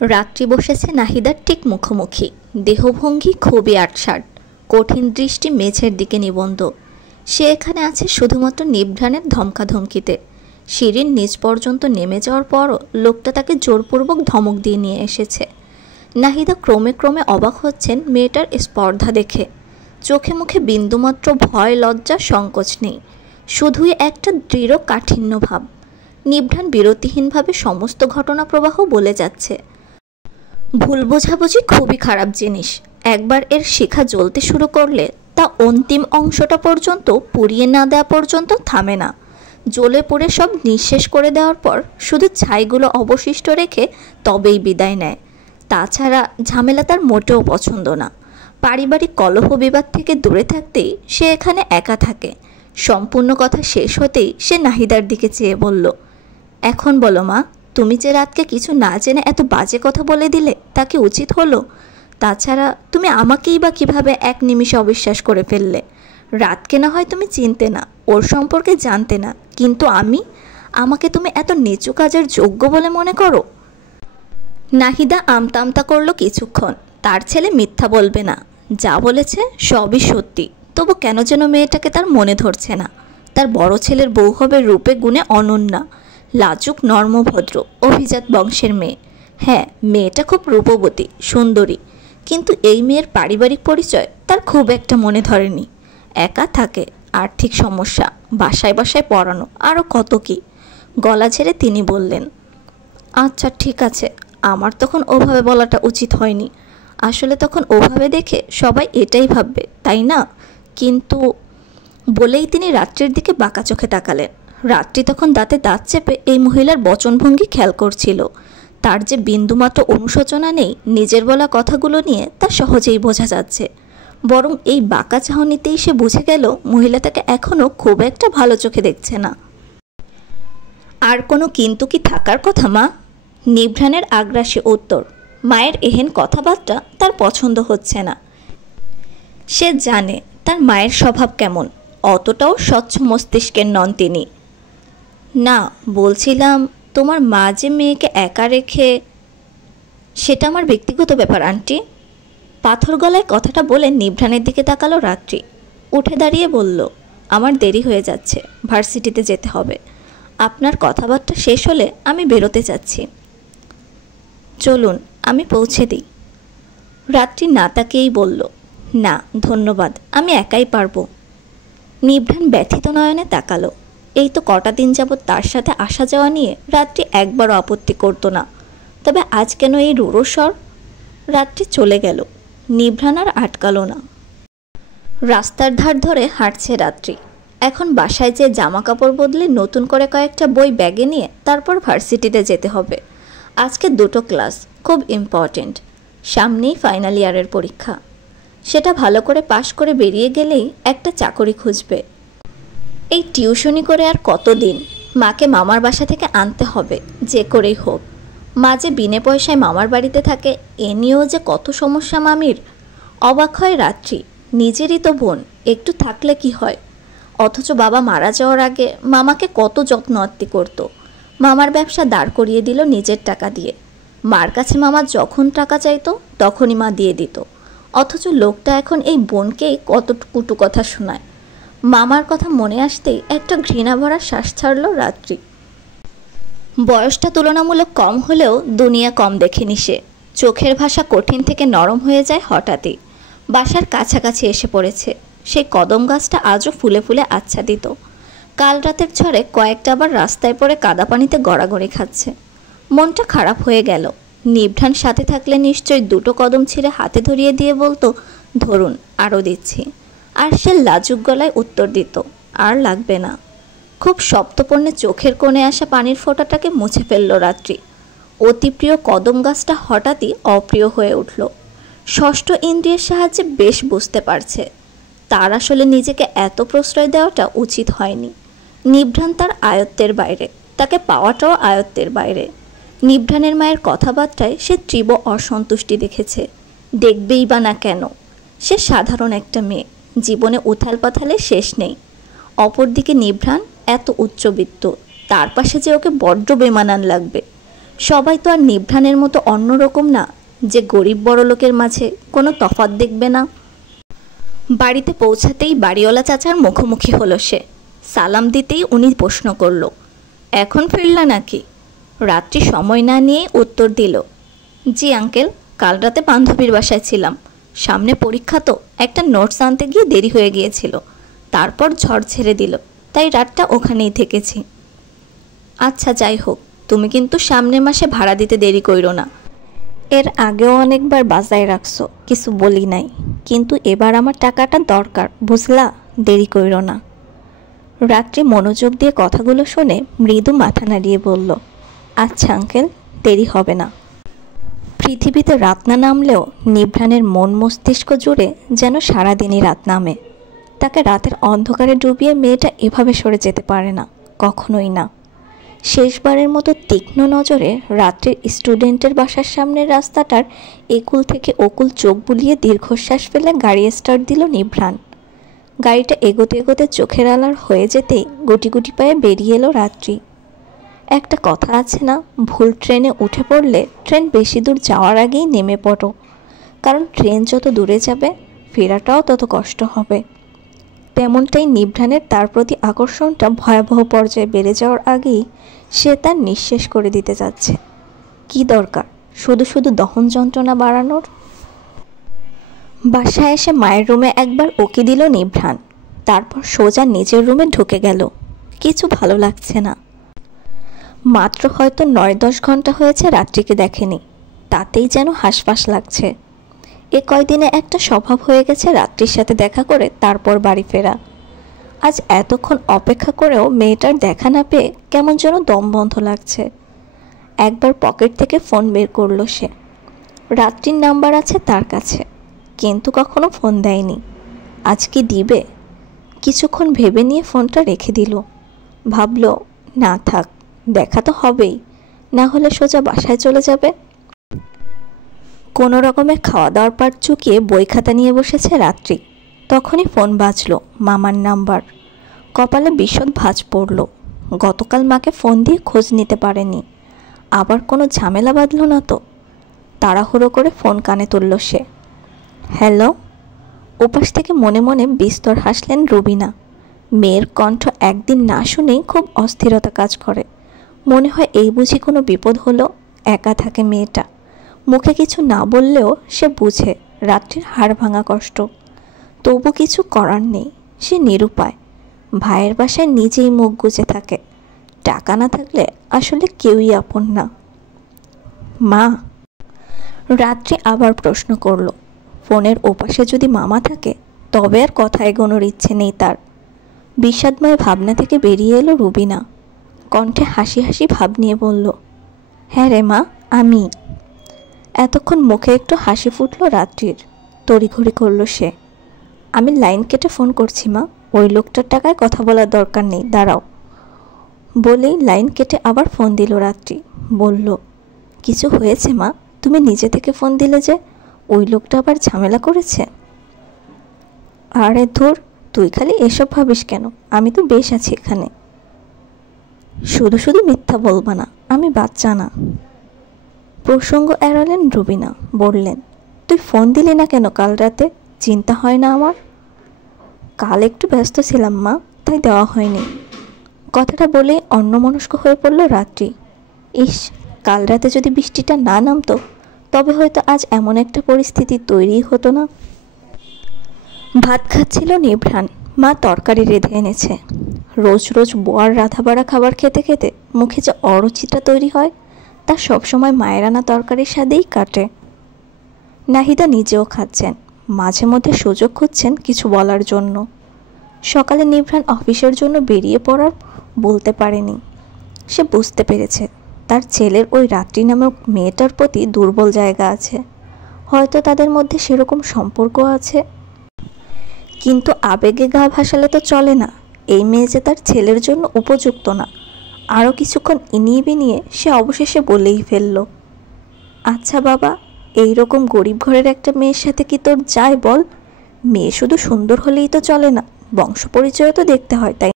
রাত্রি বসেছে নাহিদার ঠিক মুখোমুখি। দেহভঙ্গি খুবই আটসাট, কঠিন দৃষ্টি মেঝের দিকে নিবন্ধ। সে এখানে আছে শুধুমাত্র নিভ্রাণের ধমকাধমকিতে। সিঁড়ির নিচ পর্যন্ত নেমে যাওয়ার পরও লোকটা তাকে জোরপূর্বক ধমক দিয়ে নিয়ে এসেছে। নাহিদা ক্রমে ক্রমে অবাক হচ্ছেন মেয়েটার স্পর্ধা দেখে। চোখে মুখে বিন্দুমাত্র ভয়, লজ্জা, সংকোচ নেই, শুধুই একটা দৃঢ় কাঠিন্য ভাব। নিভ্রাণ বিরতিহীনভাবে সমস্ত ঘটনা প্রবাহ বলে যাচ্ছে। ভুল বোঝাবুঝি খুবই খারাপ জিনিস। একবার এর শিখা জ্বলতে শুরু করলে তা অন্তিম অংশটা পর্যন্ত পুড়িয়ে না দেওয়া পর্যন্ত থামে না। জ্বলে পুড়ে সব নিঃশেষ করে দেওয়ার পর শুধু ছাইগুলো অবশিষ্ট রেখে তবেই বিদায় নেয়। তাছাড়া ঝামেলা তার মোটেও পছন্দ না। পারিবারিক কলহ বিবাদ থেকে দূরে থাকতেই সে এখানে একা থাকে। সম্পূর্ণ কথা শেষ হতেই সে নাহিদার দিকে চেয়ে বলল, এখন বলো মা, তুমি যে রাতকে কিছু না জেনে এত বাজে কথা বলে দিলে তা কি উচিত হলো? তাছাড়া তুমি আমাকেই বা কিভাবে এক নিমিষে অবিশ্বাস করে ফেললে? রাতকে না হয় তুমি চিনতে না, ওর সম্পর্কে জানতে না, কিন্তু আমাকে তুমি এত নিচু কাজের যোগ্য বলে মনে করো? নাহিদা আমতা আমতা করলো কিছুক্ষণ। তার ছেলে মিথ্যা বলবে না, যা বলেছে সবই সত্যি। তবু কেন যেন মেয়েটাকে তার মনে ধরছে না। তার বড় ছেলের বউ হবে রূপে গুণে অনন্যা, লাজুক, নর্মভদ্র, অভিজাত বংশের মেয়ে। হ্যাঁ, মেয়েটা খুব রূপবতী, সুন্দরী, কিন্তু এই মেয়ের পারিবারিক পরিচয় তার খুব একটা মনে ধরেনি। একা থাকে, আর্থিক সমস্যা, বাসায় বাসায় পড়ানো, আরও কত কি। গলা ঝেড়ে তিনি বললেন, আচ্ছা ঠিক আছে, আমার তখন ওভাবে বলাটা উচিত হয়নি। আসলে তখন ওভাবে দেখে সবাই এটাই ভাববে, তাই না? কিন্তু বলেই তিনি রাত্রির দিকে বাঁকা চোখে তাকালেন। রাত্রি তখন দাঁতে দাঁত চেপে এই মহিলার বচনভঙ্গি খেয়াল করছিল। তার যে বিন্দুমাত্র অনুশোচনা নেই নিজের বলা কথাগুলো নিয়ে, তা সহজেই বোঝা যাচ্ছে। বরং এই বাঁকা চাহনিতেই সে বুঝে গেল মহিলা তাকে এখনও খুব একটা ভালো চোখে দেখছে না। আর কোনো কিন্তু কি থাকার কথা মা? নিভ্রাণের আগ্রাসী উত্তর। মায়ের এহেন কথাবার্তা তার পছন্দ হচ্ছে না। সে জানে তার মায়ের স্বভাব কেমন, অতটাও স্বচ্ছ মস্তিষ্কের নন তিনি। না, বলছিলাম তোমার মা যে মেয়েকে একা রেখে, সেটা আমার ব্যক্তিগত ব্যাপার আন্টি। পাথর গলায় কথাটা বলে নিভ্রাণের দিকে তাকালো রাত্রি। উঠে দাঁড়িয়ে বলল, আমার দেরি হয়ে যাচ্ছে, ভার্সিটিতে যেতে হবে। আপনার কথাবার্তা শেষ হলে আমি বেরোতে চাচ্ছি। চলুন, আমি পৌঁছে দিই। রাত্রি না তাকেই বলল, না ধন্যবাদ, আমি একাই পারবো। নিভ্রাণ ব্যথিত নয়নে তাকালো। এই তো কটা দিন যাবৎ তার সাথে আসা যাওয়া নিয়ে রাত্রি একবারও আপত্তি করত না, তবে আজ কেন এই রূঢ় স্বর? রাত্রি চলে গেল। নিভ্রাণ আর আটকালো না। রাস্তার ধার ধরে হাঁটছে রাত্রি। এখন বাসায় যে জামা কাপড় বদলে নতুন করে কয়েকটা বই ব্যাগে নিয়ে তারপর ভার্সিটিতে যেতে হবে। আজকে দুটো ক্লাস, খুব ইম্পর্টেন্ট। সামনেই ফাইনাল ইয়ারের পরীক্ষা। সেটা ভালো করে পাশ করে বেরিয়ে গেলেই একটা চাকরি খুঁজবে। এই টিউশনি করে আর কতদিন? মাকে মামার বাসা থেকে আনতে হবে যে করেই হোক। মা যে বিনে পয়সায় মামার বাড়িতে থাকে, এ নিয়েও যে কত সমস্যা মামির। অবাক হয় রাত্রি, নিজেরই তো বোন, একটু থাকলে কি হয়? অথচ বাবা মারা যাওয়ার আগে মামাকে কত যত্ন আত্তি করত। মামার ব্যবসা দাঁড় করিয়ে দিল নিজের টাকা দিয়ে। মার কাছে মামা যখন টাকা চাইতো তখনই মা দিয়ে দিত। অথচ লোকটা এখন এই বোনকেই কত কুটু কথা শোনায়। মামার কথা মনে আসতেই একটা ঘৃণা ভরা শ্বাস ছাড়ল রাত্রি। বয়সটা তুলনামূলক কম হলেও দুনিয়া কম দেখেনি সে। চোখের ভাষা কঠিন থেকে নরম হয়ে যায় হঠাৎই। বাসার কাছাকাছি এসে পড়েছে। সেই কদম গাছটা আজও ফুলে ফুলে আচ্ছাদিত। কাল রাতের ঝড়ে কয়েকটা আবার রাস্তায় পড়ে কাদা পানিতে গড়াগড়ি খাচ্ছে। মনটা খারাপ হয়ে গেল। নিভ্রাণ সাথে থাকলে নিশ্চয়ই দুটো কদম ছিঁড়ে হাতে ধরিয়ে দিয়ে বলতো, ধরুন, আরও দিচ্ছি। আর সে লাজুক গলায় উত্তর দিত, আর লাগবে না। খুব সপ্তপর্ণে চোখের কোণে আসা পানির ফোঁটাটাকে মুছে ফেলল রাত্রি। অতি প্রিয় কদম গাছটা হঠাৎই অপ্রিয় হয়ে উঠল। ষষ্ঠ ইন্দ্রিয়ের সাহায্যে বেশ বুঝতে পারছে তার আসলে নিজেকে এত প্রশ্রয় দেওয়াটা উচিত হয়নি। নিভ্রাণ তার আয়ত্তের বাইরে, তাকে পাওয়াটাও আয়ত্তের বাইরে। নিভ্রাণের মায়ের কথাবার্তায় সে তীব্র অসন্তুষ্টি দেখেছে। দেখবেই বা না কেন? সে সাধারণ একটা মেয়ে, জীবনে উথাল পাথালে শেষ নেই। অপরদিকে নিভ্রাণ এত উচ্চবিত্ত, তার পাশে যে ওকে বড্ড বেমানান লাগবে। সবাই তো আর নিভ্রাণের মতো অন্যরকম না যে গরিব বড়লোকের মাঝে কোনো তফাৎ দেখবে না। বাড়িতে পৌঁছাতেই বাড়িওয়ালা চাচার মুখোমুখি হলো সে। সালাম দিতেই উনি প্রশ্ন করল, এখন ফিরলা নাকি? রাত্রি সময় না নিয়ে উত্তর দিল, জি আঙ্কেল, কাল রাতে বান্ধবীর বাসায় ছিলাম। সামনে পরীক্ষা তো, একটা নোটস আনতে গিয়ে দেরি হয়ে গিয়েছিল। তারপর ঝড় ছেড়ে দিল, তাই রাতটা ওখানেই থেকেছি। আচ্ছা যাই হোক, তুমি কিন্তু সামনের মাসে ভাড়া দিতে দেরি কইরো না। এর আগেও অনেকবার বাজায় রাখছো, কিছু বলি নাই, কিন্তু এবার আমার টাকাটা দরকার, বুঝলা? দেরি কইরো না। রাত্রি মনোযোগ দিয়ে কথাগুলো শুনে মৃদু মাথা নাড়িয়ে বলল, আচ্ছা আঙ্কেল, দেরি হবে না। পৃথিবীতে রাত না নামলেও নিভ্রাণের মন মস্তিষ্ক জুড়ে যেন সারাদিনই রাত নামে। তাকে রাতের অন্ধকারে ডুবিয়ে মেয়েটা এভাবে সরে যেতে পারে না, কখনোই না। শেষবারের মতো তীক্ষ্ণ নজরে রাত্রির স্টুডেন্টের বাসার সামনের রাস্তাটার একুল থেকে ওকুল চোখ বুলিয়ে দীর্ঘশ্বাস ফেলে গাড়ি স্টার্ট দিল নিভ্রাণ। গাড়িটা এগোতে এগোতে চোখের আড়াল হয়ে যেতেই গুটি গুটি পায়ে বেরিয়ে এলো রাত্রি। একটা কথা আছে না, ভুল ট্রেনে উঠে পড়লে ট্রেন বেশি দূর যাওয়ার আগেই নেমে পড়ো, কারণ ট্রেন যত দূরে যাবে ফেরাটাও তত কষ্ট হবে। তেমনটাই নিভ্রাণের তার প্রতি আকর্ষণটা ভয়াবহ পর্যায়ে বেড়ে যাওয়ার আগেই সে তার নিঃশেষ করে দিতে যাচ্ছে। কি দরকার শুধু শুধু দহন যন্ত্রণা বাড়ানোর? বাসায় এসে মায়ের রুমে একবার ওকে দিল নিভ্রাণ, তারপর সোজা নিজের রুমে ঢুকে গেল। কিছু ভালো লাগছে না। মাত্র হয়তো 9-10 ঘন্টা হয়েছে রাত্রিকে দেখেনি, তাতেই যেন হাঁসফাঁস লাগছে। এ কয়দিনে একটা স্বভাব হয়ে গেছে রাত্রির সাথে দেখা করে তারপর বাড়ি ফেরা। আজ এতক্ষণ অপেক্ষা করেও মেয়েটার দেখা না পেয়ে কেমন যেন দম বন্ধ লাগছে। একবার পকেট থেকে ফোন বের করলো সে। রাত্রির নাম্বার আছে তার কাছে, কিন্তু কখনো ফোন দেয়নি। আজ কি দিবে? কিছুক্ষণ ভেবে নিয়ে ফোনটা রেখে দিল। ভাবল, না থাক, দেখা তো হবেই, না হলে সোজা বাসায় চলে যাবে। কোনো রকমের খাওয়া দাওয়ার পাট চুকিয়ে বই খাতা নিয়ে বসেছে রাত্রি। তখনই ফোন বাজলো, মামার নাম্বার। কপালে বিশদ ভাঁজ পড়ল। গতকাল মাকে ফোন দিয়ে খোঁজ নিতে পারেনি, আবার কোনো ঝামেলা বাঁধল না তো? তাড়াহুড়ো করে ফোন কানে তুলল সে। হ্যালো। ওপাশ থেকে মনে মনে বিস্তর হাসলেন রুবিনা। মেয়ের কণ্ঠ একদিন না শুনেই খুব অস্থিরতা কাজ করে। মনে হয় এই বুঝি কোনো বিপদ হলো। একা থাকে মেয়েটা, মুখে কিছু না বললেও সে বুঝে রাত্রির হাড় ভাঙা কষ্ট। তবু কিছু করার নেই, সে নিরুপায়। ভাইয়ের বাসায় নিজেই মুখ গুজে থাকে। টাকা না থাকলে আসলে কেউই আপন না। মা? রাত্রি আবার প্রশ্ন করল। ফোনের ওপাশে যদি মামা থাকে তবে আর কথা এগোনোর ইচ্ছে নেই তার। বিষাদময় ভাবনা থেকে বেরিয়ে এলো রুবিনা। কণ্ঠে হাসি হাসি ভাব নিয়ে বলল, হ্যাঁ রে মা, আমি। এতক্ষণ মুখে একটু হাসি ফুটল রাত্রির। তড়িঘড়ি করল সে। আমি লাইন কেটে ফোন করছি মা, ওই লোকটার টাকায় কথা বলার দরকার নেই, দাঁড়াও। বলেই লাইন কেটে আবার ফোন দিল রাত্রি। বলল, কিছু হয়েছে মা? তুমি নিজে থেকে ফোন দিলে যে, ওই লোকটা আবার ঝামেলা করেছে? আরে ধুর, তুই খালি এসব ভাবিস কেন? আমি তো বেশ আছি এখানে। শুধু শুধু মিথ্যা বলবা না, আমি বাচ্চা না। প্রসঙ্গ এড়ালেন রুবিনা। বললেন, তুই ফোন দিলি না কেন কাল রাতে? চিন্তা হয় না আমার? কাল একটু ব্যস্ত ছিলাম মা, তাই দেওয়া হয়নি। কথাটা বলে অন্যমনস্ক হয়ে পড়ল রাত্রি। ইস, কাল রাতে যদি বৃষ্টিটা না নামতো তবে হয়তো আজ এমন একটা পরিস্থিতি তৈরি হতো না। ভাত খাচ্ছিল নিভ্রাণ। মা তরকারি রেঁধে এনেছে। রোজ রোজ বোয়ার রাধা বাড়া খাবার খেতে খেতে মুখে যে অরুচিটা তৈরি হয় তা সবসময় মায়ের আনা তরকারির স্বাদেই কাটে। নাহিদা নিজেও খাচ্ছেন, মাঝে মধ্যে সুযোগ খুঁজছেন কিছু বলার জন্য। সকালে নিভ্রাণ অফিসের জন্য বেরিয়ে পড়ার বলতে পারেনি। সে বুঝতে পেরেছে তার ছেলের ওই রাত্রি নামক মেয়েটার প্রতি দুর্বল জায়গা আছে, হয়তো তাদের মধ্যে সেরকম সম্পর্ক আছে। কিন্তু আবেগে গা ভাসালে তো চলে না। এই মেয়ে যে তার ছেলের জন্য উপযুক্ত না। আরও কিছুক্ষণ ইনিয়ে বিনিয়ে সে অবশেষে বলেই ফেলল, আচ্ছা বাবা, এই রকম গরিব ঘরের একটা মেয়ের সাথে কি তোর যায় বল? মেয়ে শুধু সুন্দর হলেই তো চলে না, বংশ পরিচয় তো দেখতে হয়, তাই